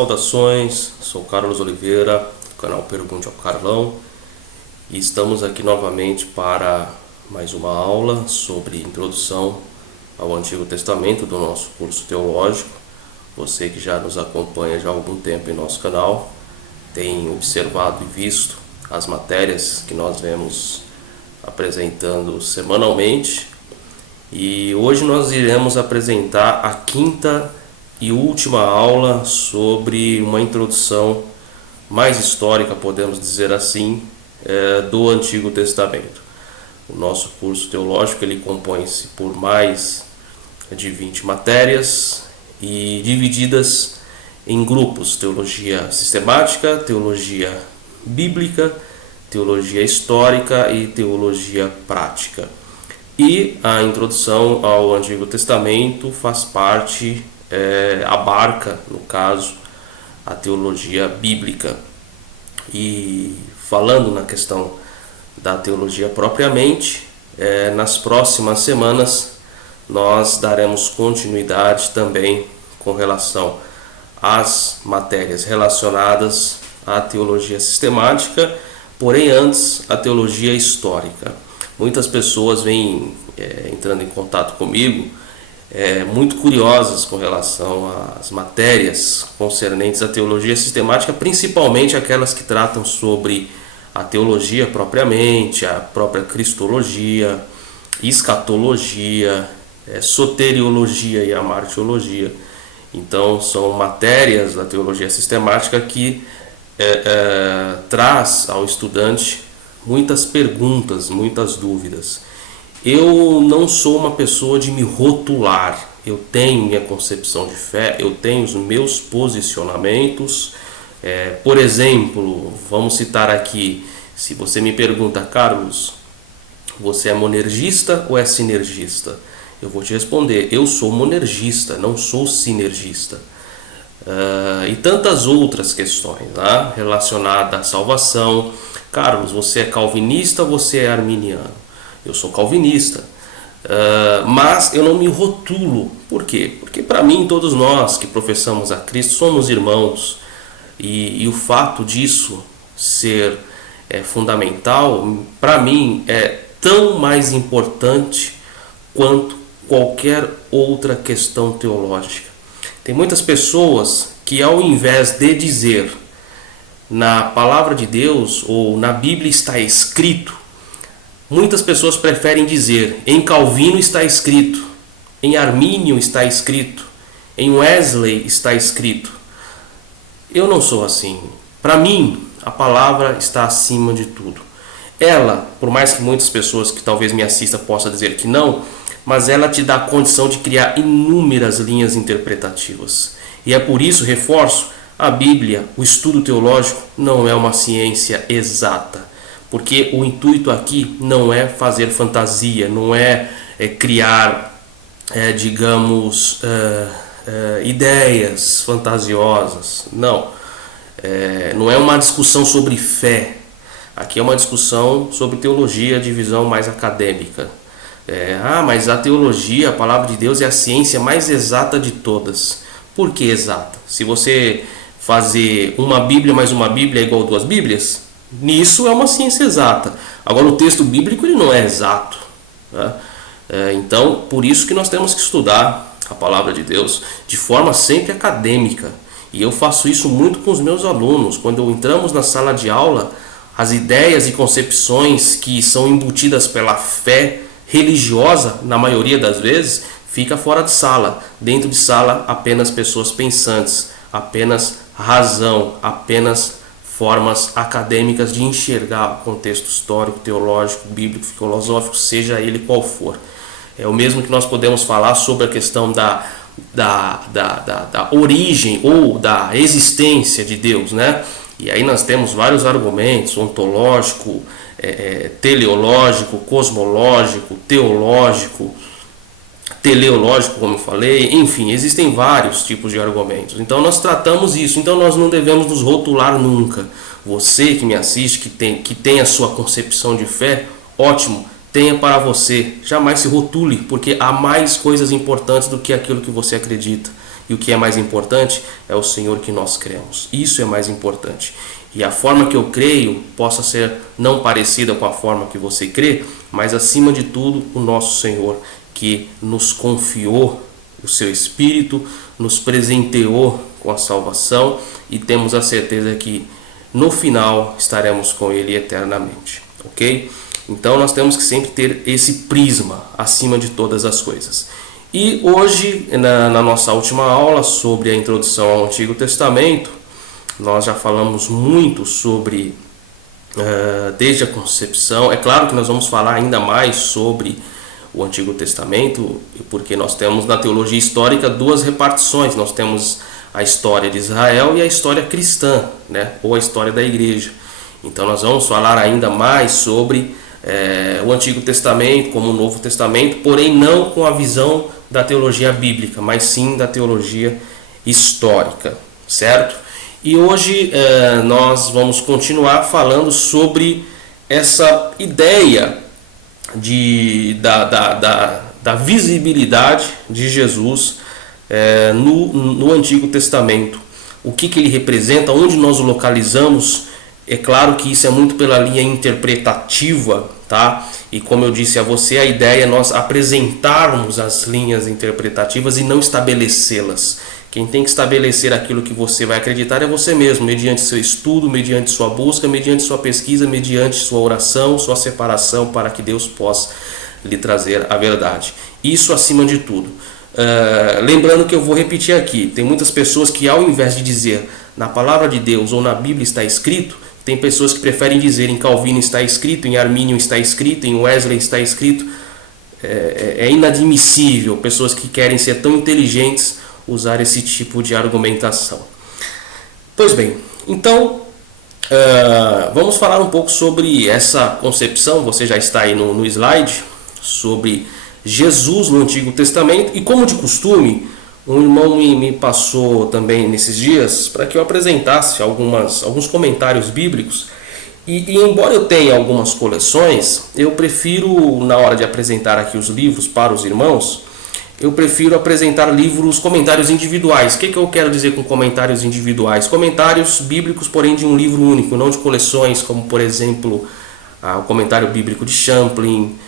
Saudações, sou Carlos Oliveira, do canal Pergunte ao Carlão, e estamos aqui novamente para mais uma aula sobre introdução ao Antigo Testamento do nosso curso teológico. Você que já nos acompanha já há algum tempo em nosso canal tem observado e visto as matérias que nós vemos apresentando semanalmente, e hoje nós iremos apresentar a quinta e última aula sobre uma introdução mais histórica, podemos dizer assim, do Antigo Testamento. O nosso curso teológico ele compõe-se por mais de 20 matérias e divididas em grupos: teologia sistemática, teologia bíblica, teologia histórica e teologia prática. E a introdução ao Antigo Testamento faz parte, abarca, no caso, a teologia bíblica. E falando na questão da teologia propriamente, nas próximas semanas nós daremos continuidade também com relação às matérias relacionadas à teologia sistemática, porém antes a teologia histórica. Muitas pessoas vêm entrando em contato comigo, muito curiosas com relação às matérias concernentes à teologia sistemática, principalmente aquelas que tratam sobre a teologia propriamente, a própria cristologia, escatologia, soteriologia e a martiologia. Então são matérias da teologia sistemática que traz ao estudante muitas perguntas, muitas dúvidas. Eu não sou uma pessoa de me rotular, eu tenho minha concepção de fé, eu tenho os meus posicionamentos. Por exemplo, vamos citar aqui, se você me pergunta: Carlos, você é monergista ou é sinergista? Eu vou te responder: eu sou monergista, não sou sinergista. E tantas outras questões, né, relacionadas à salvação. Carlos, você é calvinista ou você é arminiano? Eu sou calvinista, mas eu não me rotulo. Por quê? Porque para mim, todos nós que professamos a Cristo somos irmãos, e o fato disso ser fundamental, para mim é tão mais importante quanto qualquer outra questão teológica. Tem muitas pessoas que, ao invés de dizer na palavra de Deus ou na Bíblia está escrito, muitas pessoas preferem dizer: em Calvino está escrito, em Armínio está escrito, em Wesley está escrito. Eu não sou assim. Para mim, a palavra está acima de tudo. Ela, por mais que muitas pessoas que talvez me assistam possam dizer que não, mas ela te dá a condição de criar inúmeras linhas interpretativas. E é por isso, reforço, a Bíblia, o estudo teológico, não é uma ciência exata. Porque o intuito aqui não é fazer fantasia, não é criar, ideias fantasiosas. Não. Não é uma discussão sobre fé. Aqui é uma discussão sobre teologia de visão mais acadêmica. Mas a teologia, a palavra de Deus, é a ciência mais exata de todas. Por que exata? Se você fazer uma Bíblia mais uma Bíblia é igual a duas Bíblias, nisso é uma ciência exata. Agora, o texto bíblico ele não é exato, né? Então, por isso que nós temos que estudar a palavra de Deus de forma sempre acadêmica. E eu faço isso muito com os meus alunos. Quando entramos na sala de aula, as ideias e concepções que são embutidas pela fé religiosa, na maioria das vezes, fica fora de sala. Dentro de sala, apenas pessoas pensantes, apenas razão, apenas formas acadêmicas de enxergar o contexto histórico, teológico, bíblico, filosófico, seja ele qual for. É o mesmo que nós podemos falar sobre a questão da origem ou da existência de Deus, né? E aí nós temos vários argumentos: ontológico, teleológico, cosmológico, teológico, teleológico, como eu falei. Enfim, existem vários tipos de argumentos. Então nós tratamos isso. Então nós não devemos nos rotular nunca. Você que me assiste, que tem a sua concepção de fé, ótimo, tenha para você. Jamais se rotule, porque há mais coisas importantes do que aquilo que você acredita. e o que é mais importante é o Senhor que nós cremos. Isso é mais importante. E a forma que eu creio possa ser não parecida com a forma que você crê, mas acima de tudo o nosso Senhor, que nos confiou o seu Espírito, nos presenteou com a salvação e temos a certeza que no final estaremos com Ele eternamente, ok? Então nós temos que sempre ter esse prisma acima de todas as coisas. E hoje, na nossa última aula sobre a introdução ao Antigo Testamento, nós já falamos muito sobre, desde a concepção. É claro que nós vamos falar ainda mais sobre o Antigo Testamento, porque nós temos na teologia histórica duas repartições. Nós temos a história de Israel e a história cristã, né? Ou a história da igreja. Então nós vamos falar ainda mais sobre o Antigo Testamento como o Novo Testamento, porém não com a visão da teologia bíblica, mas sim da teologia histórica, certo? E hoje nós vamos continuar falando sobre essa ideia da visibilidade de Jesus no Antigo Testamento. O que ele representa, onde nós o localizamos. É claro que isso é muito pela linha interpretativa, tá? E como eu disse a você, a ideia é nós apresentarmos as linhas interpretativas e não estabelecê-las. Quem tem que estabelecer aquilo que você vai acreditar é você mesmo, mediante seu estudo, mediante sua busca, mediante sua pesquisa, mediante sua oração, sua separação, para que Deus possa lhe trazer a verdade. Isso acima de tudo. Lembrando que eu vou repetir aqui, tem muitas pessoas que ao invés de dizer na palavra de Deus ou na Bíblia está escrito, tem pessoas que preferem dizer em Calvino está escrito, em Armínio está escrito, em Wesley está escrito. É inadmissível pessoas que querem ser tão inteligentes usar esse tipo de argumentação. Pois bem, então vamos falar um pouco sobre essa concepção. Você já está aí no slide, sobre Jesus no Antigo Testamento. E como de costume, um irmão me passou também nesses dias para que eu apresentasse alguns comentários bíblicos. E embora eu tenha algumas coleções, eu prefiro, na hora de apresentar aqui os livros para os irmãos, eu prefiro apresentar comentários individuais. O que eu quero dizer com comentários individuais? Comentários bíblicos, porém de um livro único, não de coleções, como por exemplo o comentário bíblico de Champlin,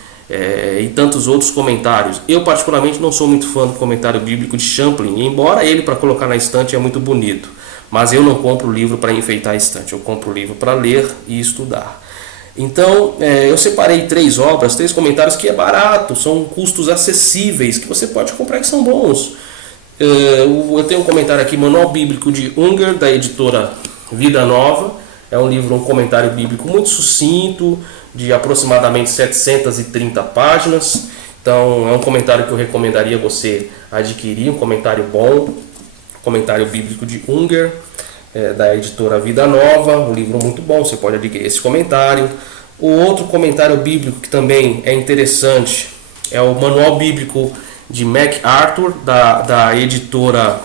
e tantos outros comentários. Eu particularmente não sou muito fã do comentário bíblico de Champlin, embora ele para colocar na estante é muito bonito, mas eu não compro o livro para enfeitar a estante, eu compro o livro para ler e estudar. Então eu separei 3 comentários que é barato, são custos acessíveis, que você pode comprar, que são bons. Eu tenho um comentário aqui, Manual Bíblico de Unger, da editora Vida Nova. É um comentário bíblico muito sucinto, de aproximadamente 730 páginas. Então é um comentário que eu recomendaria você adquirir, um comentário bom, comentário bíblico de Unger, da editora Vida Nova, um livro muito bom, você pode adquirir esse comentário. O outro comentário bíblico que também é interessante é o Manual Bíblico de MacArthur, da editora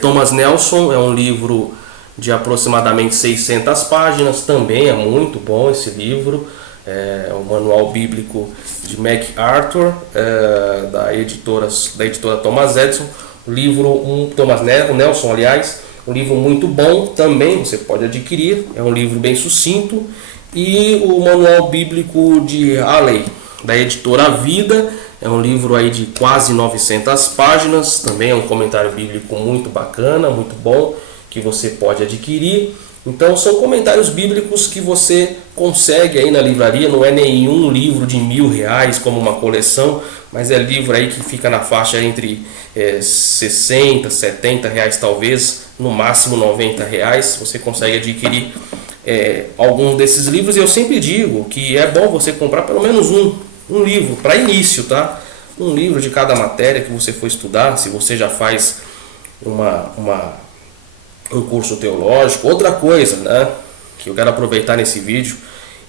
Thomas Nelson. É um livro de aproximadamente 600 páginas, também é muito bom esse livro. O Manual Bíblico de MacArthur, da editora Thomas Edison. O livro Thomas Nelson, aliás, um livro muito bom, também você pode adquirir, é um livro bem sucinto. E o Manual Bíblico de Halley, da editora Vida, é um livro aí de quase 900 páginas, também é um comentário bíblico muito bacana, muito bom, que você pode adquirir. Então são comentários bíblicos que você consegue aí na livraria, não é nenhum livro de R$1.000 como uma coleção, mas é livro aí que fica na faixa entre 60, 70 reais talvez, no máximo 90 reais, você consegue adquirir algum desses livros. E eu sempre digo que é bom você comprar pelo menos um livro para início, tá? Um livro de cada matéria que você for estudar, se você já faz um curso teológico. Outra coisa, né, que eu quero aproveitar nesse vídeo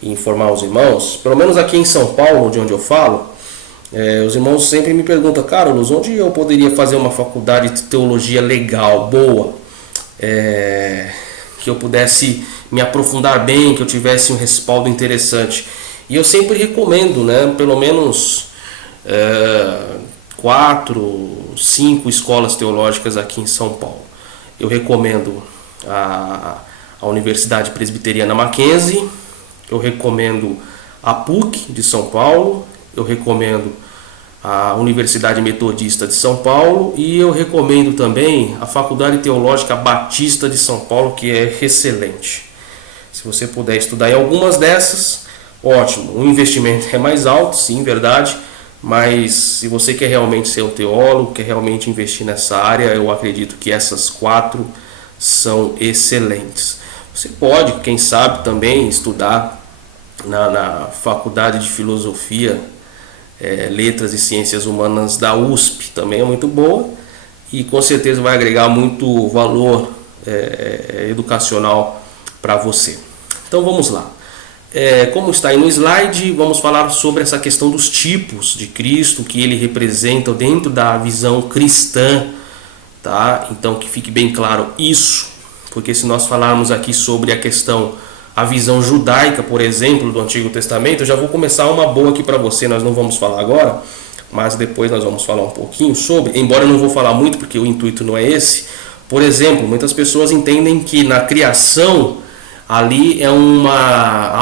e informar os irmãos, pelo menos aqui em São Paulo, de onde eu falo, os irmãos sempre me perguntam: Carlos, onde eu poderia fazer uma faculdade de teologia legal, boa, que eu pudesse me aprofundar bem, que eu tivesse um respaldo interessante? E eu sempre recomendo, né, pelo menos 4, 5 escolas teológicas aqui em São Paulo. Eu recomendo a Universidade Presbiteriana Mackenzie, eu recomendo a PUC de São Paulo, eu recomendo a Universidade Metodista de São Paulo e eu recomendo também a Faculdade Teológica Batista de São Paulo, que é excelente. Se você puder estudar em algumas dessas, ótimo. O investimento é mais alto, sim, verdade, mas se você quer realmente ser um teólogo, quer realmente investir nessa área, eu acredito que essas 4 são excelentes. Você pode, quem sabe, também estudar na Faculdade de Filosofia, Letras e Ciências Humanas da USP, também é muito boa e com certeza vai agregar muito valor educacional para você. Então vamos lá. Como está aí no slide, vamos falar sobre essa questão dos tipos de Cristo, que ele representa dentro da visão cristã, tá? Então que fique bem claro isso, porque se nós falarmos aqui sobre a visão judaica, por exemplo, do Antigo Testamento, eu já vou começar uma boa aqui para você, nós não vamos falar agora, mas depois nós vamos falar um pouquinho sobre, embora eu não vou falar muito porque o intuito não é esse. Por exemplo, muitas pessoas entendem que na criação ali há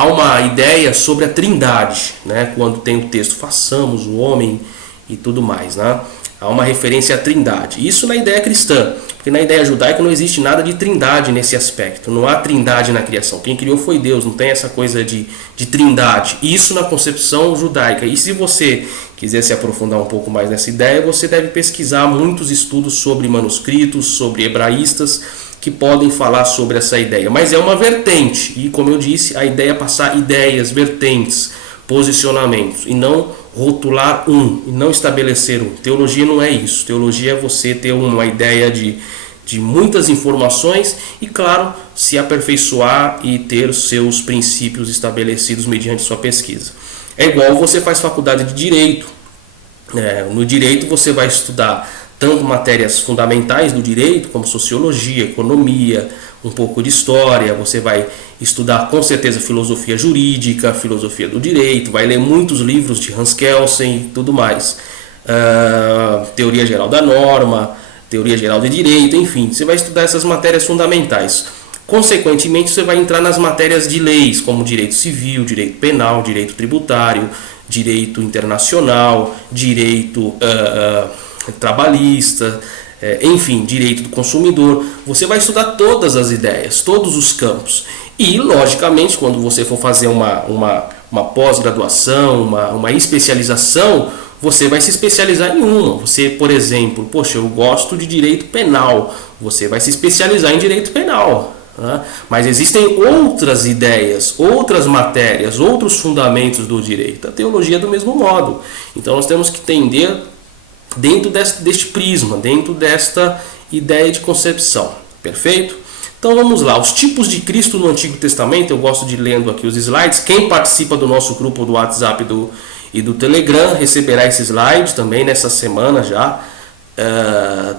uma ideia sobre a trindade, né? Quando tem o texto, façamos o homem e tudo mais, né? Há uma referência à trindade. Isso na ideia cristã, porque na ideia judaica não existe nada de trindade nesse aspecto. Não há trindade na criação. Quem criou foi Deus, não tem essa coisa de trindade. Isso na concepção judaica. E se você quiser se aprofundar um pouco mais nessa ideia, você deve pesquisar muitos estudos sobre manuscritos, sobre hebraístas, que podem falar sobre essa ideia. Mas é uma vertente. E como eu disse, a ideia é passar ideias, vertentes, posicionamentos, e não rotular e não estabelecer um. Teologia não é isso. Teologia é você ter uma ideia de muitas informações e, claro, se aperfeiçoar e ter os seus princípios estabelecidos mediante sua pesquisa. É igual você faz faculdade de Direito. No Direito você vai estudar tanto matérias fundamentais do direito, como sociologia, economia, um pouco de história, você vai estudar com certeza filosofia jurídica, filosofia do direito, vai ler muitos livros de Hans Kelsen e tudo mais, teoria geral da norma, teoria geral de direito, enfim, você vai estudar essas matérias fundamentais. Consequentemente, você vai entrar nas matérias de leis, como direito civil, direito penal, direito tributário, direito internacional, direito trabalhista, enfim, direito do consumidor. Você vai estudar todas as ideias, todos os campos. E, logicamente, quando você for fazer uma pós-graduação, uma especialização, você vai se especializar em uma. Você, por exemplo, poxa, eu gosto de direito penal, você vai se especializar em direito penal. Né? Mas existem outras ideias, outras matérias, outros fundamentos do direito. A teologia é do mesmo modo. Então nós temos que entender dentro deste prisma, dentro desta ideia de concepção. Perfeito? Então vamos lá, os tipos de Cristo no Antigo Testamento. Eu gosto de lendo aqui os slides. Quem participa do nosso grupo do WhatsApp e do Telegram receberá esse slide também nessa semana já.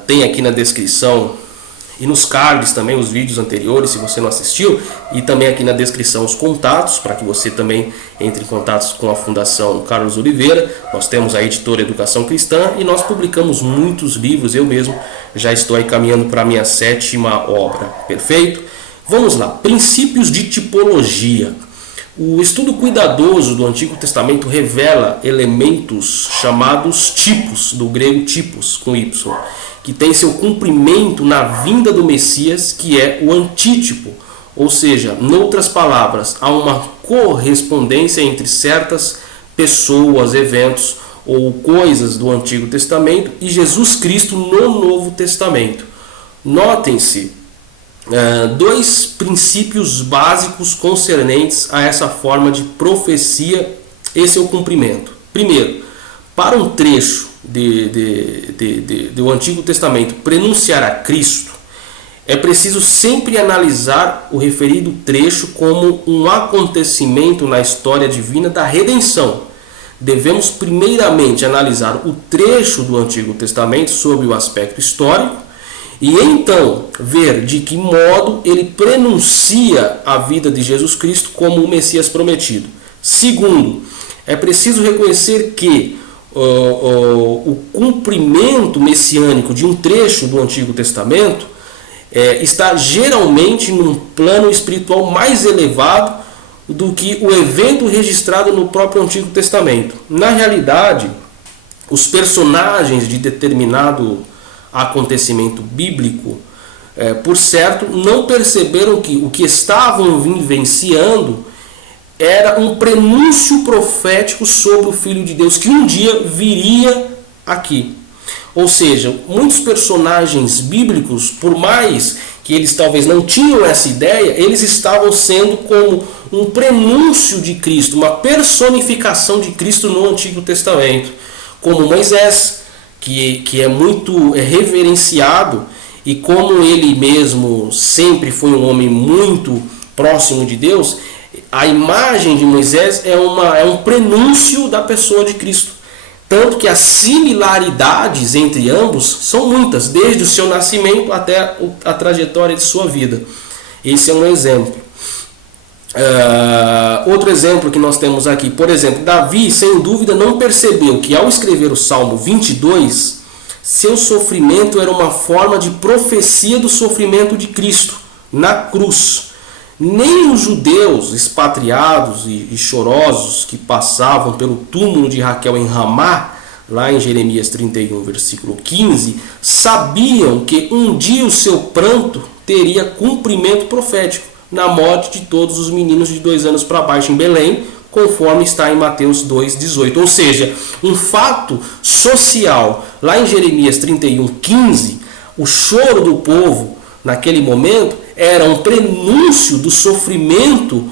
Tem aqui na descrição e nos cards também os vídeos anteriores, se você não assistiu, e também aqui na descrição os contatos, para que você também entre em contato com a Fundação Carlos Oliveira. Nós temos a editora Educação Cristã e nós publicamos muitos livros. Eu mesmo já estou aí caminhando para a minha 7ª obra. Perfeito? Vamos lá, princípios de tipologia. O estudo cuidadoso do Antigo Testamento revela elementos chamados tipos, do grego tipos, com Y, que tem seu cumprimento na vinda do Messias, que é o antítipo. Ou seja, noutras palavras, há uma correspondência entre certas pessoas, eventos ou coisas do Antigo Testamento e Jesus Cristo no Novo Testamento. Notem-se dois princípios básicos concernentes a essa forma de profecia e seu cumprimento. Primeiro, para um trecho do Antigo Testamento prenunciar a Cristo, é preciso sempre analisar o referido trecho como um acontecimento na história divina da redenção. Devemos primeiramente analisar o trecho do Antigo Testamento sob o aspecto histórico e então ver de que modo ele prenuncia a vida de Jesus Cristo como o Messias prometido. Segundo, é preciso reconhecer que o cumprimento messiânico de um trecho do Antigo Testamento está geralmente num plano espiritual mais elevado do que o evento registrado no próprio Antigo Testamento. Na realidade, os personagens de determinado acontecimento bíblico, por certo, não perceberam que o que estavam vivenciando era um prenúncio profético sobre o Filho de Deus que um dia viria aqui. Ou seja, muitos personagens bíblicos, por mais que eles talvez não tinham essa ideia, eles estavam sendo como um prenúncio de Cristo, uma personificação de Cristo no Antigo Testamento. Como Moisés, que é muito reverenciado, e como ele mesmo sempre foi um homem muito próximo de Deus, a imagem de Moisés é um prenúncio da pessoa de Cristo. Tanto que as similaridades entre ambos são muitas, desde o seu nascimento até a trajetória de sua vida. Esse é um exemplo. Outro exemplo que nós temos aqui, por exemplo, Davi, sem dúvida, não percebeu que ao escrever o Salmo 22, seu sofrimento era uma forma de profecia do sofrimento de Cristo na cruz. Nem os judeus expatriados e chorosos que passavam pelo túmulo de Raquel em Ramá, lá em Jeremias 31, versículo 15, sabiam que um dia o seu pranto teria cumprimento profético na morte de todos os meninos de 2 anos para baixo em Belém, conforme está em Mateus 2,18. Ou seja, um fato social, lá em Jeremias 31, 15, o choro do povo naquele momento era um prenúncio do sofrimento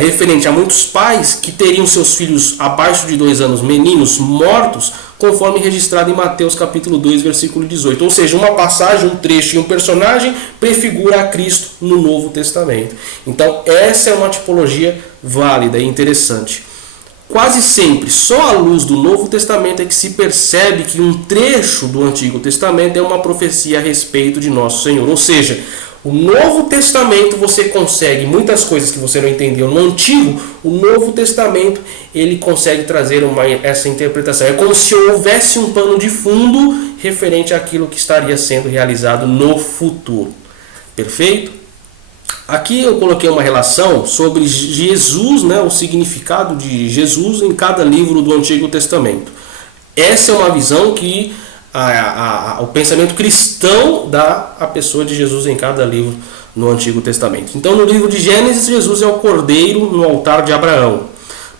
referente a muitos pais que teriam seus filhos abaixo de 2 anos, meninos, mortos, conforme registrado em Mateus capítulo 2, versículo 18. Ou seja, uma passagem, um trecho e um personagem prefigura a Cristo no Novo Testamento. Então, essa é uma tipologia válida e interessante. Quase sempre, só à luz do Novo Testamento é que se percebe que um trecho do Antigo Testamento é uma profecia a respeito de Nosso Senhor. Ou seja, o Novo Testamento você consegue muitas coisas que você não entendeu no Antigo, o Novo Testamento ele consegue trazer essa interpretação. É como se houvesse um pano de fundo referente àquilo que estaria sendo realizado no futuro. Perfeito? Aqui eu coloquei uma relação sobre Jesus, o significado de Jesus em cada livro do Antigo Testamento. Essa é uma visão que o pensamento cristão dá à pessoa de Jesus em cada livro no Antigo Testamento. Então, no livro de Gênesis, Jesus é o cordeiro no altar de Abraão.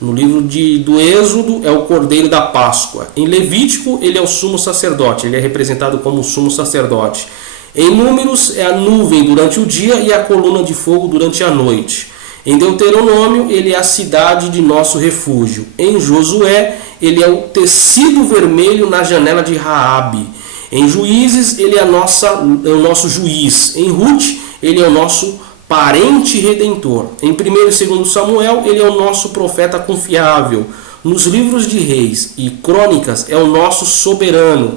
No livro do Êxodo, é o cordeiro da Páscoa. Em Levítico, ele é o sumo sacerdote, ele é representado como o sumo sacerdote. Em Números, é a nuvem durante o dia e a coluna de fogo durante a noite. Em Deuteronômio, ele é a cidade de nosso refúgio. Em Josué, ele é o tecido vermelho na janela de Raabe. Em Juízes, ele é o nosso juiz. Em Ruth, ele é o nosso parente redentor. Em 1º e 2º Samuel, ele é o nosso profeta confiável. Nos livros de Reis e Crônicas, é o nosso soberano.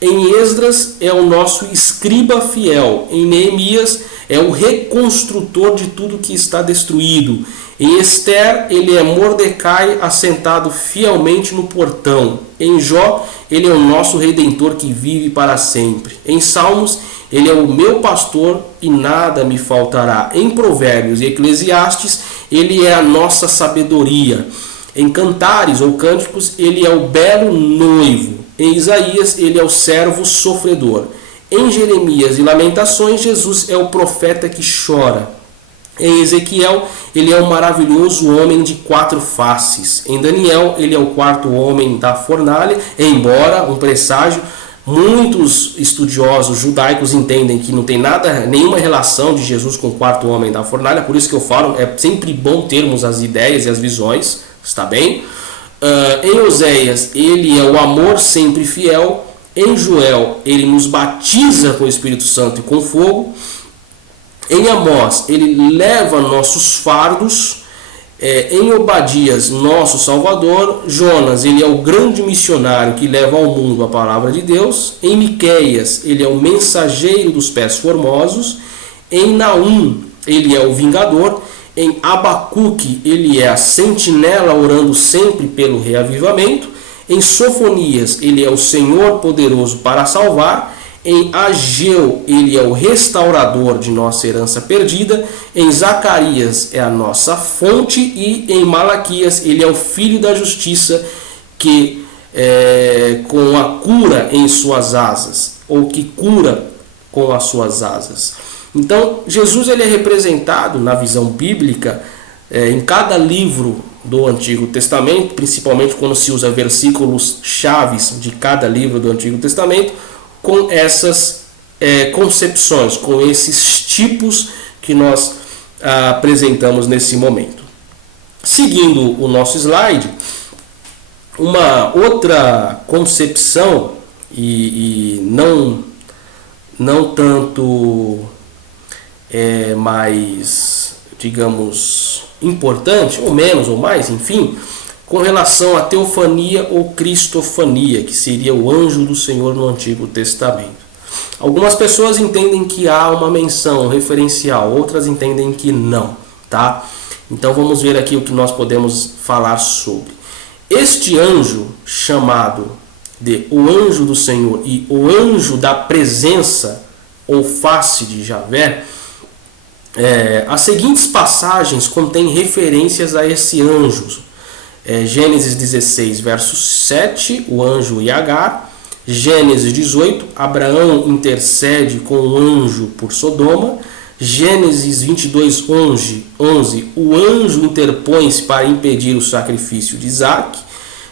Em Esdras é o nosso escriba fiel. Em Neemias é o reconstrutor de tudo que está destruído. Em Ester ele é Mordecai assentado fielmente no portão. Em Jó ele é o nosso redentor que vive para sempre. Em Salmos ele é o meu pastor e nada me faltará. Em Provérbios e Eclesiastes ele é a nossa sabedoria. Em Cantares ou Cânticos ele é o belo noivo. Em Isaías, ele é o servo sofredor. Em Jeremias e Lamentações, Jesus é o profeta que chora. Em Ezequiel, ele é o maravilhoso homem de 4 faces. Em Daniel, ele é o 4º homem da fornalha, embora um presságio. Muitos estudiosos judaicos entendem que não tem nenhuma relação de Jesus com o 4º homem da fornalha, por isso que eu falo, é sempre bom termos as ideias e as visões, está bem? Em Oséias, ele é o amor sempre fiel. Em Joel, ele nos batiza com o Espírito Santo e com fogo. Em Amós, ele leva nossos fardos. Em Obadias, nosso Salvador. Jonas, ele é o grande missionário que leva ao mundo a palavra de Deus. Em Miqueias, ele é o mensageiro dos pés formosos. Em Naum, ele é o vingador. Em Abacuque, ele é a sentinela orando sempre pelo reavivamento. Em Sofonias, ele é o Senhor poderoso para salvar. Em Ageu, ele é o restaurador de nossa herança perdida. Em Zacarias, é a nossa fonte. E em Malaquias, ele é o Filho da Justiça, que com a cura em suas asas, ou que cura com as suas asas. Então, Jesus ele é representado na visão bíblica em cada livro do Antigo Testamento, principalmente quando se usa versículos chaves de cada livro do Antigo Testamento, com essas concepções, com esses tipos que nós apresentamos nesse momento. Seguindo o nosso slide, uma outra concepção e não tanto mais, digamos, importante, ou menos, ou mais, enfim, com relação à teofania ou cristofania, que seria o anjo do Senhor no Antigo Testamento. Algumas pessoas entendem que há uma menção referencial, outras entendem que não, tá? Então vamos ver aqui o que nós podemos falar sobre. Este anjo, chamado de o anjo do Senhor e o anjo da presença ou face de Javé, as seguintes passagens contêm referências a esse anjo. Gênesis 16, verso 7, o anjo e Agar. Gênesis 18, Abraão intercede com o anjo por Sodoma. Gênesis 22, 11, o anjo interpõe-se para impedir o sacrifício de Isaac.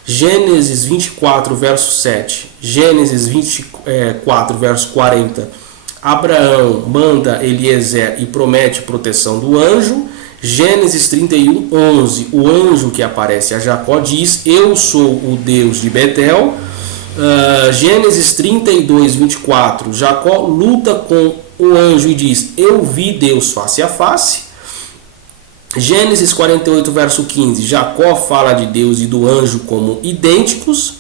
Gênesis 24, verso 7. Gênesis 24, verso 40, Abraão manda Eliezer e promete proteção do anjo. Gênesis 31, 11, o anjo que aparece a Jacó diz: eu sou o Deus de Betel. Gênesis 32, 24, Jacó luta com o anjo e diz: eu vi Deus face a face. Gênesis 48, verso 15, Jacó fala de Deus e do anjo como idênticos.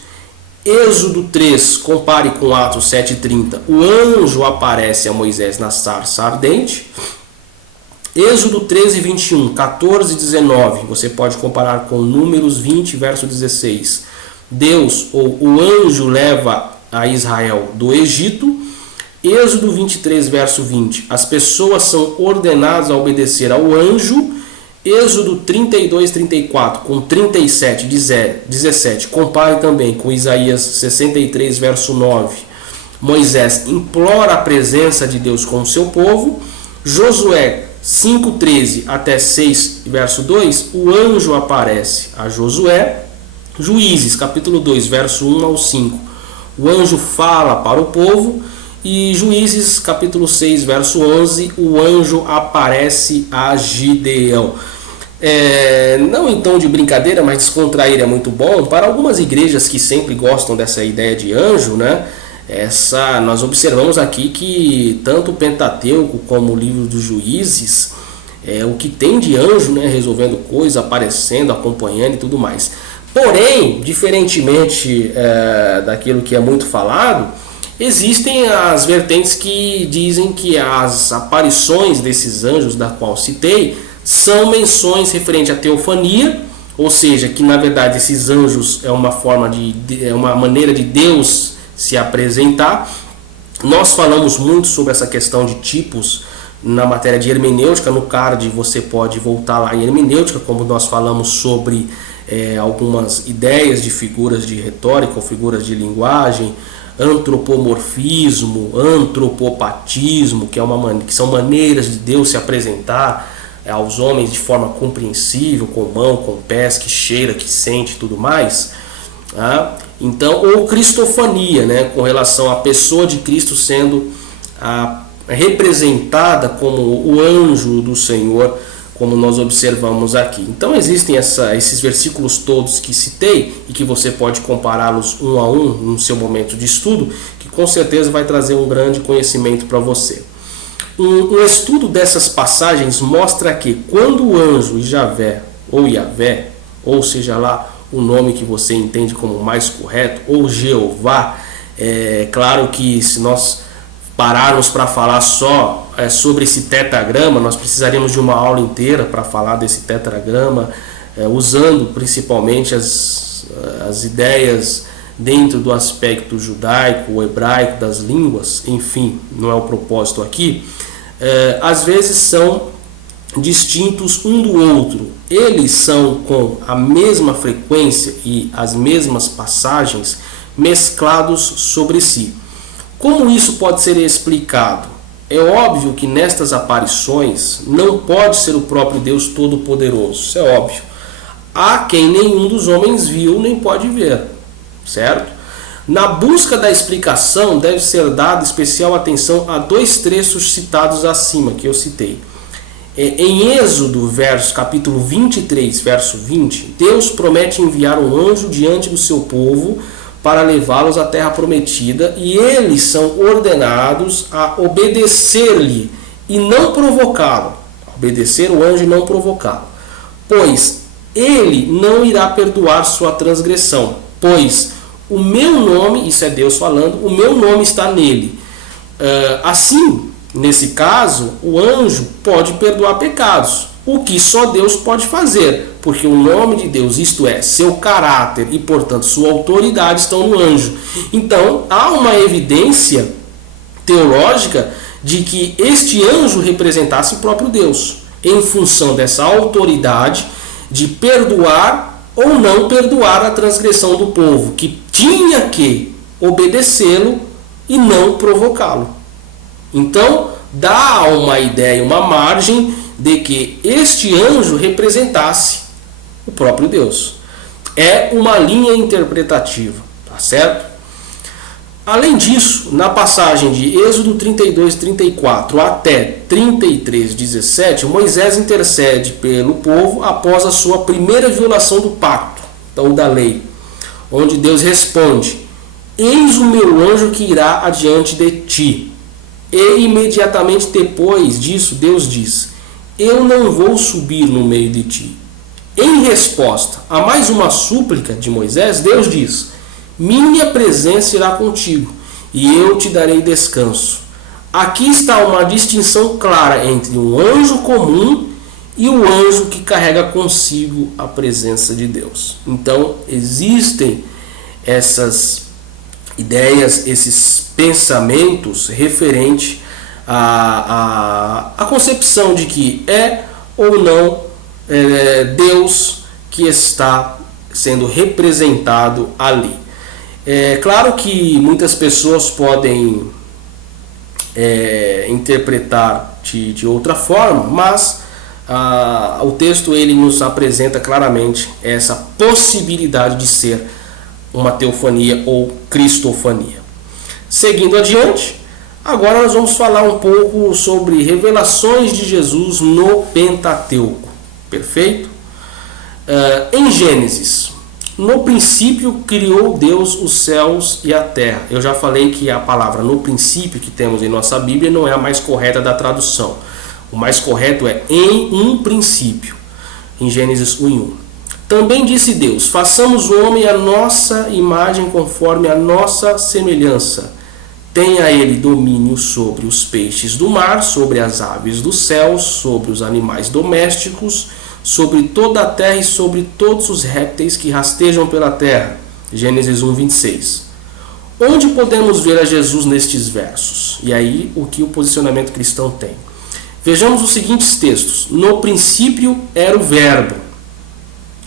Êxodo 3, compare com Atos 7,30, o anjo aparece a Moisés na sarça ardente. Êxodo 13, 21, 14 e 19, você pode comparar com Números 20, verso 16. Deus ou o anjo leva a Israel do Egito. Êxodo 23, verso 20, as pessoas são ordenadas a obedecer ao anjo. Êxodo 32, 34, com 37, 17, compare também com Isaías 63, verso 9. Moisés implora a presença de Deus com o seu povo. Josué 5:13 até 6, verso 2, o anjo aparece a Josué. Juízes, capítulo 2, verso 1 ao 5, o anjo fala para o povo. E Juízes, capítulo 6, verso 11, o anjo aparece a Gideão. Não em tom de brincadeira, mas descontrair é muito bom. Para algumas igrejas que sempre gostam dessa ideia de anjo, né? Nós observamos aqui que tanto o Pentateuco como o livro dos Juízes, o que tem de anjo, né, resolvendo coisas, aparecendo, acompanhando e tudo mais. Porém, diferentemente daquilo que é muito falado, existem as vertentes que dizem que as aparições desses anjos da qual citei são menções referentes à teofania, ou seja, que na verdade esses anjos é uma maneira de Deus se apresentar. Nós falamos muito sobre essa questão de tipos na matéria de hermenêutica. No card você pode voltar lá em hermenêutica, como nós falamos sobre algumas ideias de figuras de retórica ou figuras de linguagem, antropomorfismo, antropopatismo, que são maneiras de Deus se apresentar aos homens de forma compreensível, com mão, com pés, que cheira, que sente e tudo mais. Então, ou cristofania, né, com relação à pessoa de Cristo sendo representada como o anjo do Senhor, como nós observamos aqui. Então existem esses versículos todos que citei e que você pode compará-los um a um no seu momento de estudo, que com certeza vai trazer um grande conhecimento para você. Um estudo dessas passagens mostra que quando o anjo Javé ou Yavé, ou seja lá o nome que você entende como mais correto, ou Jeová, claro que se nós pararmos para falar só sobre esse tetragrama, nós precisaríamos de uma aula inteira para falar desse tetragrama, usando principalmente as as ideias dentro do aspecto judaico ou hebraico das línguas, enfim, não é o propósito aqui, às vezes são distintos um do outro. Eles são com a mesma frequência e as mesmas passagens mesclados sobre si. Como isso pode ser explicado? É óbvio que nestas aparições não pode ser o próprio Deus Todo-Poderoso, isso é óbvio. Há quem nenhum dos homens viu nem pode ver, certo? Na busca da explicação deve ser dada especial atenção a dois trechos citados acima, que eu citei. Em Êxodo, capítulo 23, verso 20, Deus promete enviar um anjo diante do seu povo para levá-los à terra prometida, e eles são ordenados a obedecer-lhe e não provocá-lo. Obedecer o anjo e não provocá-lo. Pois ele não irá perdoar sua transgressão, pois o meu nome, isso é Deus falando, o meu nome está nele. Assim, nesse caso, o anjo pode perdoar pecados, o que só Deus pode fazer, porque o nome de Deus, isto é, seu caráter e, portanto, sua autoridade estão no anjo. Então, há uma evidência teológica de que este anjo representasse o próprio Deus, em função dessa autoridade de perdoar ou não perdoar a transgressão do povo, que tinha que obedecê-lo e não provocá-lo. Então, dá uma ideia, uma margem de que este anjo representasse o próprio Deus. É uma linha interpretativa, tá certo? Além disso, na passagem de Êxodo 32, 34 até 33, 17, Moisés intercede pelo povo após a sua primeira violação do pacto, ou da lei, onde Deus responde: eis o meu anjo que irá adiante de ti. E imediatamente depois disso, Deus diz: eu não vou subir no meio de ti. Em resposta a mais uma súplica de Moisés, Deus diz: minha presença irá contigo, e eu te darei descanso. Aqui está uma distinção clara entre um anjo comum e o anjo que carrega consigo a presença de Deus. Então, existem essas ideias, esses pensamentos referentes à concepção de que é ou não Deus que está sendo representado ali. É claro que muitas pessoas podem interpretar de outra forma, mas o texto ele nos apresenta claramente essa possibilidade de ser uma teofania ou cristofania. Seguindo adiante, agora nós vamos falar um pouco sobre revelações de Jesus no Pentateuco. Perfeito? Em Gênesis, no princípio criou Deus os céus e a terra. Eu já falei que a palavra no princípio que temos em nossa Bíblia não é a mais correta da tradução. O mais correto é em um princípio, em Gênesis 1:1. Também disse Deus: façamos o homem à nossa imagem, conforme a nossa semelhança. Tenha ele domínio sobre os peixes do mar, sobre as aves do céu, sobre os animais domésticos, sobre toda a terra e sobre todos os répteis que rastejam pela terra. Gênesis 1:26. Onde podemos ver a Jesus nestes versos? E aí o que o posicionamento cristão tem? Vejamos os seguintes textos. No princípio era o Verbo,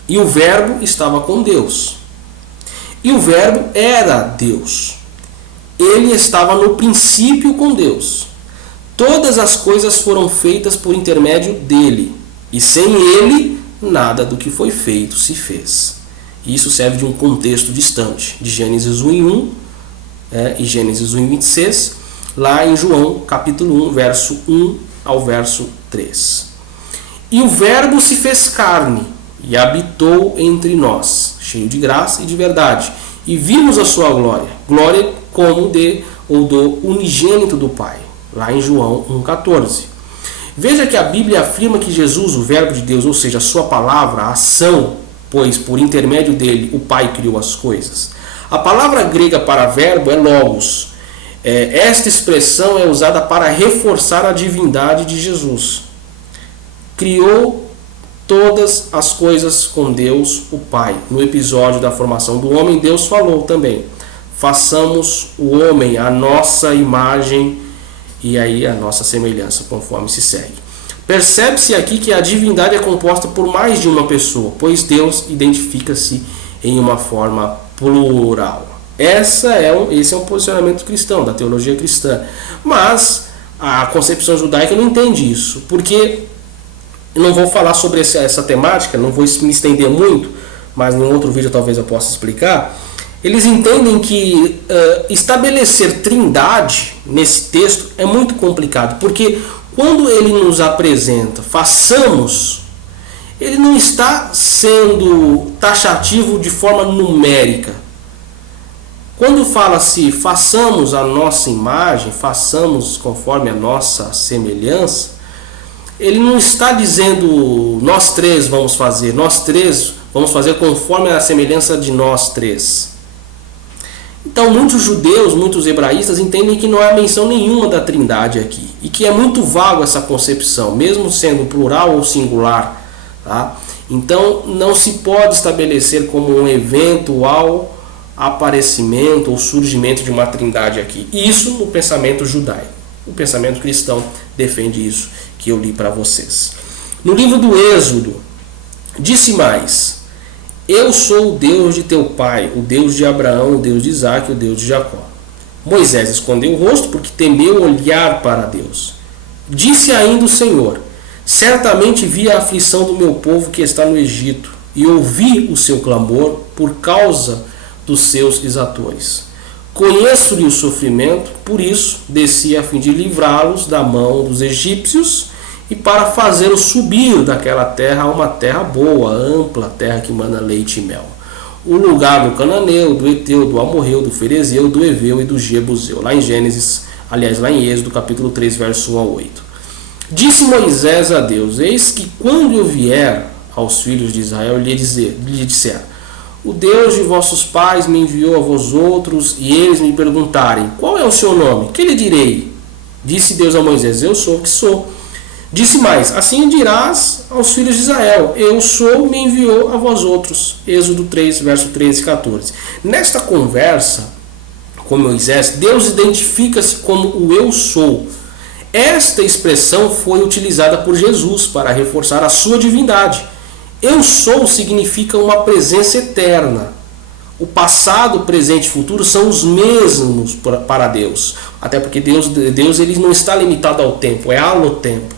e o Verbo estava com Deus, e o Verbo era Deus. Ele estava no princípio com Deus. Todas as coisas foram feitas por intermédio dele, e sem ele, nada do que foi feito se fez. Isso serve de um contexto distante, de Gênesis 1:1 e Gênesis 1:26, lá em João, capítulo 1, verso 1 ao verso 3. E o Verbo se fez carne, e habitou entre nós, cheio de graça e de verdade, e vimos a sua glória, glória como do unigênito do Pai, lá em João 1,14. Veja que a Bíblia afirma que Jesus, o Verbo de Deus, ou seja, a sua palavra, a ação, pois por intermédio dele o Pai criou as coisas. A palavra grega para verbo é logos. Esta expressão é usada para reforçar a divindade de Jesus. Criou todas as coisas com Deus, o Pai. No episódio da formação do homem, Deus falou também: façamos o homem à nossa imagem e aí a nossa semelhança, conforme se segue. Percebe-se aqui que a divindade é composta por mais de uma pessoa, pois Deus identifica-se em uma forma plural. Esse é um posicionamento cristão, da teologia cristã. Mas a concepção judaica não entende isso, porque eu não vou falar sobre essa temática, não vou me estender muito, mas em outro vídeo talvez eu possa explicar. Eles entendem que estabelecer trindade nesse texto é muito complicado, porque quando ele nos apresenta façamos, ele não está sendo taxativo de forma numérica. Quando fala-se façamos a nossa imagem, façamos conforme a nossa semelhança, ele não está dizendo nós três vamos fazer conforme a semelhança de nós três. Então muitos judeus, muitos hebraístas entendem que não há menção nenhuma da trindade aqui, e que é muito vago essa concepção, mesmo sendo plural ou singular, tá? Então não se pode estabelecer como um eventual aparecimento ou surgimento de uma trindade aqui. Isso no pensamento judaico. O pensamento cristão defende isso que eu li para vocês. No livro do Êxodo, disse mais: eu sou o Deus de teu pai, o Deus de Abraão, o Deus de Isaque, o Deus de Jacó. Moisés escondeu o rosto porque temeu olhar para Deus. Disse ainda o Senhor: certamente vi a aflição do meu povo que está no Egito, e ouvi o seu clamor por causa dos seus exatores. Conheço-lhe o sofrimento, por isso desci a fim de livrá-los da mão dos egípcios e para fazê-los subir daquela terra a uma terra boa, ampla, terra que mana leite e mel. O lugar do cananeu, do Eteu, do Amorreu, do Ferezeu, do Eveu e do Jebuseu. Lá em lá em Êxodo, capítulo 3, verso 1 a 8. Disse Moisés a Deus: eis que quando eu vier aos filhos de Israel, lhe disser: o Deus de vossos pais me enviou a vós outros, e eles me perguntarem: qual é o seu nome? Que lhe direi? Disse Deus a Moisés: eu sou o que sou. Disse mais: assim dirás aos filhos de Israel: eu sou, me enviou a vós outros. Êxodo 3, verso 13 e 14. Nesta conversa com Moisés, Deus identifica-se como o eu sou. Esta expressão foi utilizada por Jesus para reforçar a sua divindade. Eu sou significa uma presença eterna. O passado, presente e futuro são os mesmos para Deus. Até porque Deus ele não está limitado ao tempo, é alotempo.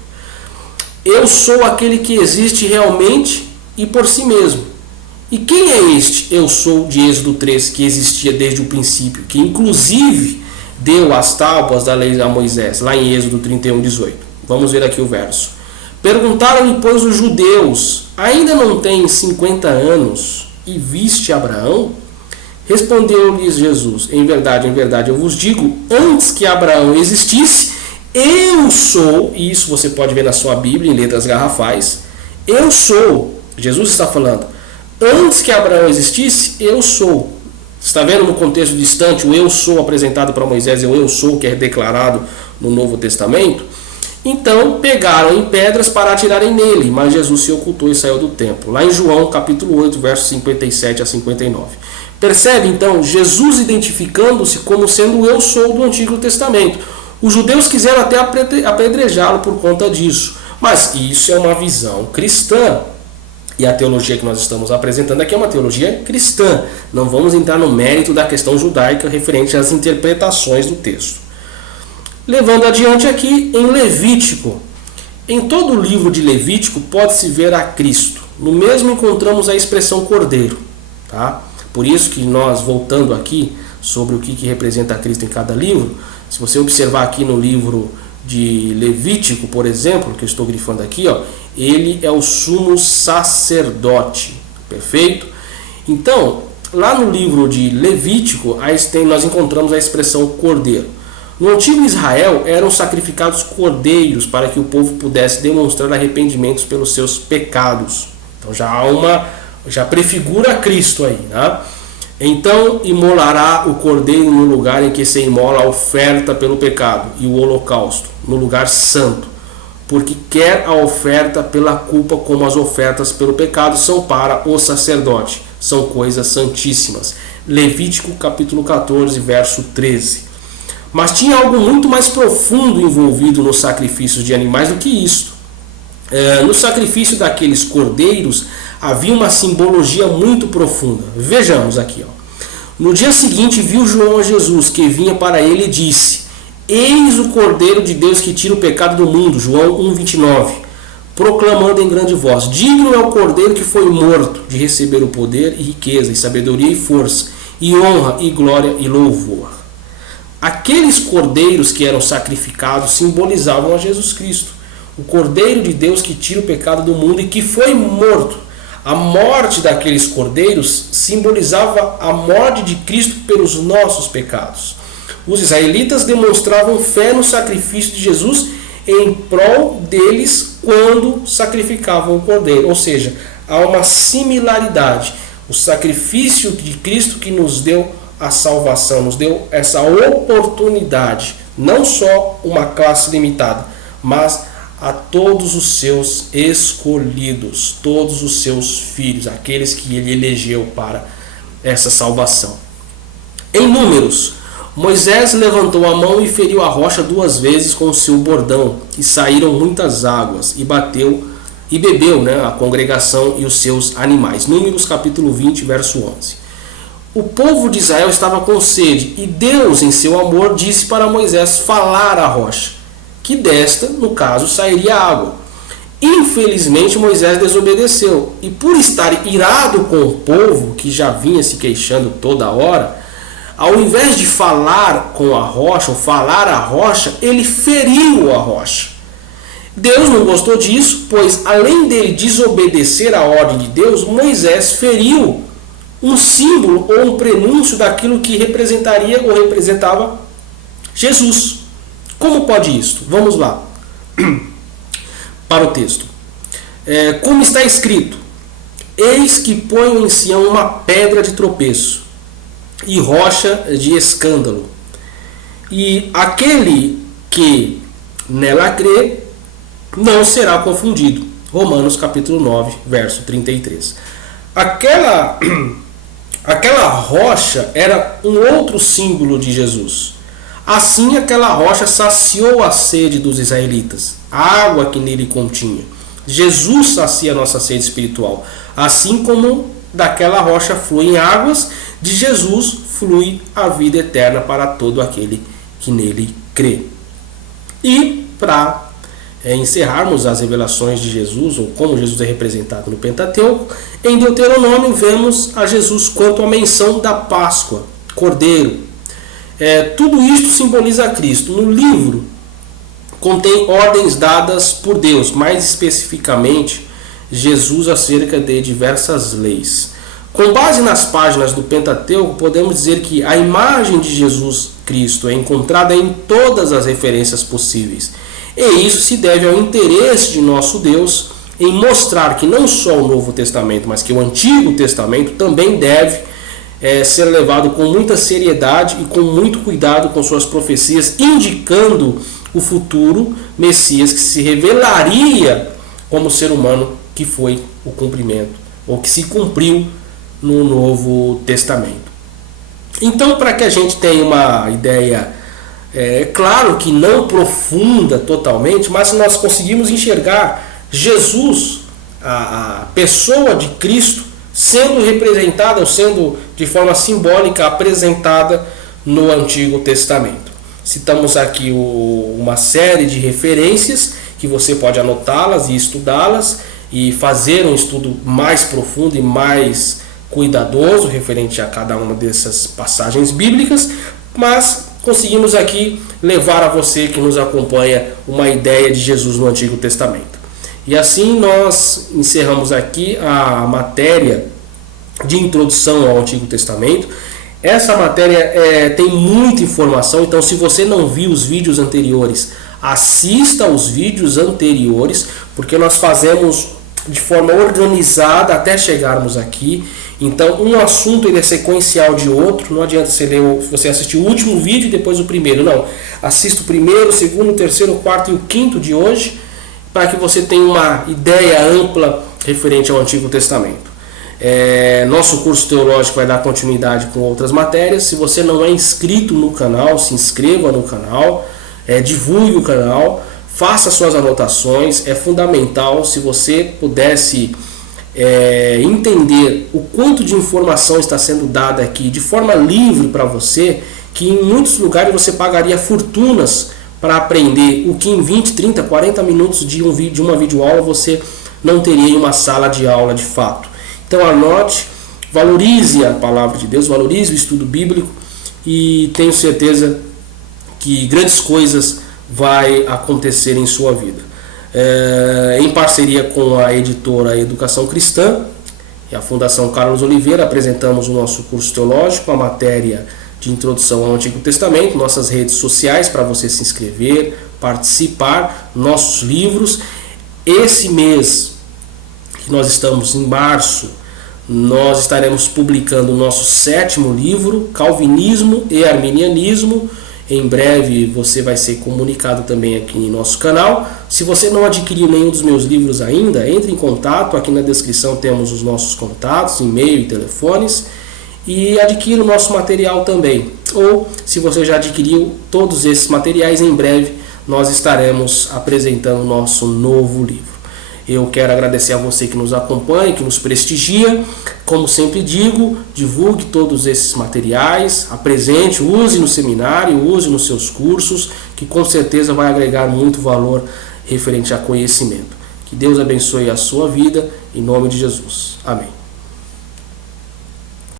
Eu sou aquele que existe realmente e por si mesmo. E quem é este eu sou de Êxodo 3, que existia desde o princípio, que inclusive deu as tábuas da lei a Moisés, lá em Êxodo 31, 18. Vamos ver aqui o verso. Perguntaram-lhe, pois, os judeus: ainda não tens 50 anos e viste Abraão? Respondeu-lhes Jesus: em verdade, eu vos digo, antes que Abraão existisse, eu sou. E isso você pode ver na sua Bíblia, em letras garrafais. Eu sou. Jesus está falando: antes que Abraão existisse, eu sou. Está vendo no contexto distante o eu sou apresentado para Moisés, é o eu sou que é declarado no Novo Testamento? Então pegaram em pedras para atirarem nele, mas Jesus se ocultou e saiu do templo. Lá em João capítulo 8, versos 57 a 59. Percebe então Jesus identificando-se como sendo o eu sou do Antigo Testamento. Os judeus quiseram até apedrejá-lo por conta disso, mas isso é uma visão cristã. E a teologia que nós estamos apresentando aqui é uma teologia cristã. Não vamos entrar no mérito da questão judaica referente às interpretações do texto. Levando adiante aqui em Levítico. Em todo o livro de Levítico pode-se ver a Cristo. No mesmo encontramos a expressão cordeiro. Tá? Por isso que nós, voltando aqui sobre o que representa a Cristo em cada livro, se você observar aqui no livro de Levítico, por exemplo, que eu estou grifando aqui, ó, ele é o sumo sacerdote, perfeito? Então, lá no livro de Levítico, nós encontramos a expressão cordeiro. No antigo Israel, eram sacrificados cordeiros para que o povo pudesse demonstrar arrependimentos pelos seus pecados. Então já prefigura Cristo aí, né? Então imolará o cordeiro no lugar em que se imola a oferta pelo pecado e o holocausto, no lugar santo. porque quer a oferta pela culpa como as ofertas pelo pecado são para o sacerdote, são coisas santíssimas. Levítico capítulo 14, verso 13. Mas tinha algo muito mais profundo envolvido nos sacrifícios de animais do que isto. No sacrifício daqueles cordeiros havia uma simbologia muito profunda. Vejamos aqui. No dia seguinte viu João a Jesus, que vinha para ele e disse: Eis o Cordeiro de Deus que tira o pecado do mundo. João 1,29. Proclamando em grande voz: Digno é o Cordeiro que foi morto de receber o poder e riqueza, e sabedoria e força, e honra e glória e louvor. Aqueles cordeiros que eram sacrificados simbolizavam a Jesus Cristo, o Cordeiro de Deus que tira o pecado do mundo e que foi morto. A morte daqueles cordeiros simbolizava a morte de Cristo pelos nossos pecados. Os israelitas demonstravam fé no sacrifício de Jesus em prol deles quando sacrificavam o cordeiro. Ou seja, há uma similaridade. O sacrifício de Cristo que nos deu a salvação, nos deu essa oportunidade, não só uma classe limitada, mas a todos os seus escolhidos, todos os seus filhos, aqueles que ele elegeu para essa salvação. Em Números, Moisés levantou a mão e feriu a rocha 2 vezes com o seu bordão, e saíram muitas águas, e bebeu a congregação e os seus animais. Números capítulo 20, verso 11. O povo de Israel estava com sede, e Deus, em seu amor, disse para Moisés falar à rocha, que desta, no caso, sairia água. Infelizmente, Moisés desobedeceu, e por estar irado com o povo, que já vinha se queixando toda hora, ao invés de falar com a rocha, ou falar à rocha, ele feriu a rocha. Deus não gostou disso, pois além dele desobedecer a ordem de Deus, Moisés feriu um símbolo ou um prenúncio daquilo que representaria ou representava Jesus. Como pode isso? Vamos lá para o texto. Como está escrito: Eis que ponho em Sião uma pedra de tropeço e rocha de escândalo, e aquele que nela crê não será confundido. Romanos capítulo 9, verso 33. Aquela rocha era um outro símbolo de Jesus. Assim, aquela rocha saciou a sede dos israelitas, a água que nele continha. Jesus sacia a nossa sede espiritual. Assim como daquela rocha fluem águas, de Jesus flui a vida eterna para todo aquele que nele crê. E para encerrarmos as revelações de Jesus, ou como Jesus é representado no Pentateuco, em Deuteronômio vemos a Jesus quanto à menção da Páscoa, Cordeiro. Tudo isto simboliza a Cristo. No livro contém ordens dadas por Deus, mais especificamente Jesus acerca de diversas leis. Com base nas páginas do Pentateuco, podemos dizer que a imagem de Jesus Cristo é encontrada em todas as referências possíveis. E isso se deve ao interesse de nosso Deus em mostrar que não só o Novo Testamento, mas que o Antigo Testamento também deve ser levado com muita seriedade e com muito cuidado com suas profecias, indicando o futuro Messias que se revelaria como ser humano, que foi o cumprimento, ou que se cumpriu no Novo Testamento. Então, para que a gente tenha uma ideia, claro que não profunda totalmente, mas nós conseguimos enxergar Jesus, a pessoa de Cristo, sendo representada, ou sendo de forma simbólica apresentada no Antigo Testamento. Citamos aqui uma série de referências que você pode anotá-las e estudá-las e fazer um estudo mais profundo e mais cuidadoso referente a cada uma dessas passagens bíblicas, mas conseguimos aqui levar a você que nos acompanha uma ideia de Jesus no Antigo Testamento. E assim nós encerramos aqui a matéria de introdução ao Antigo Testamento. Essa matéria tem muita informação, então se você não viu os vídeos anteriores, assista aos vídeos anteriores, porque nós fazemos de forma organizada até chegarmos aqui. Então um assunto ele é sequencial de outro, não adianta você assistir o último vídeo e depois o primeiro, não. Assista o primeiro, o segundo, o terceiro, o quarto e o quinto de hoje, para que você tenha uma ideia ampla referente ao Antigo Testamento. Nosso curso teológico vai dar continuidade com outras matérias. Se você não é inscrito no canal, se inscreva no canal, divulgue o canal, faça suas anotações. É fundamental. Se você pudesse entender o quanto de informação está sendo dada aqui de forma livre para você, que em muitos lugares você pagaria fortunas para aprender o que em 20, 30, 40 minutos de uma videoaula você não teria em uma sala de aula de fato. Então anote, valorize a palavra de Deus, valorize o estudo bíblico e tenho certeza que grandes coisas vai acontecer em sua vida. Em parceria com a editora Educação Cristã e a Fundação Carlos Oliveira, apresentamos o nosso curso teológico, a matéria de introdução ao Antigo Testamento, nossas redes sociais para você se inscrever, participar, nossos livros. Esse mês que nós estamos em março, nós estaremos publicando o nosso 7º livro, Calvinismo e Arminianismo. Em breve você vai ser comunicado também aqui em nosso canal. Se você não adquiriu nenhum dos meus livros ainda, entre em contato, aqui na descrição temos os nossos contatos, e-mail e telefones, e adquira o nosso material também. Ou se você já adquiriu todos esses materiais, em breve nós estaremos apresentando o nosso novo livro. Eu quero agradecer a você que nos acompanha, que nos prestigia. Como sempre digo, divulgue todos esses materiais, apresente, use no seminário, use nos seus cursos, que com certeza vai agregar muito valor referente a conhecimento. Que Deus abençoe a sua vida, em nome de Jesus. Amém.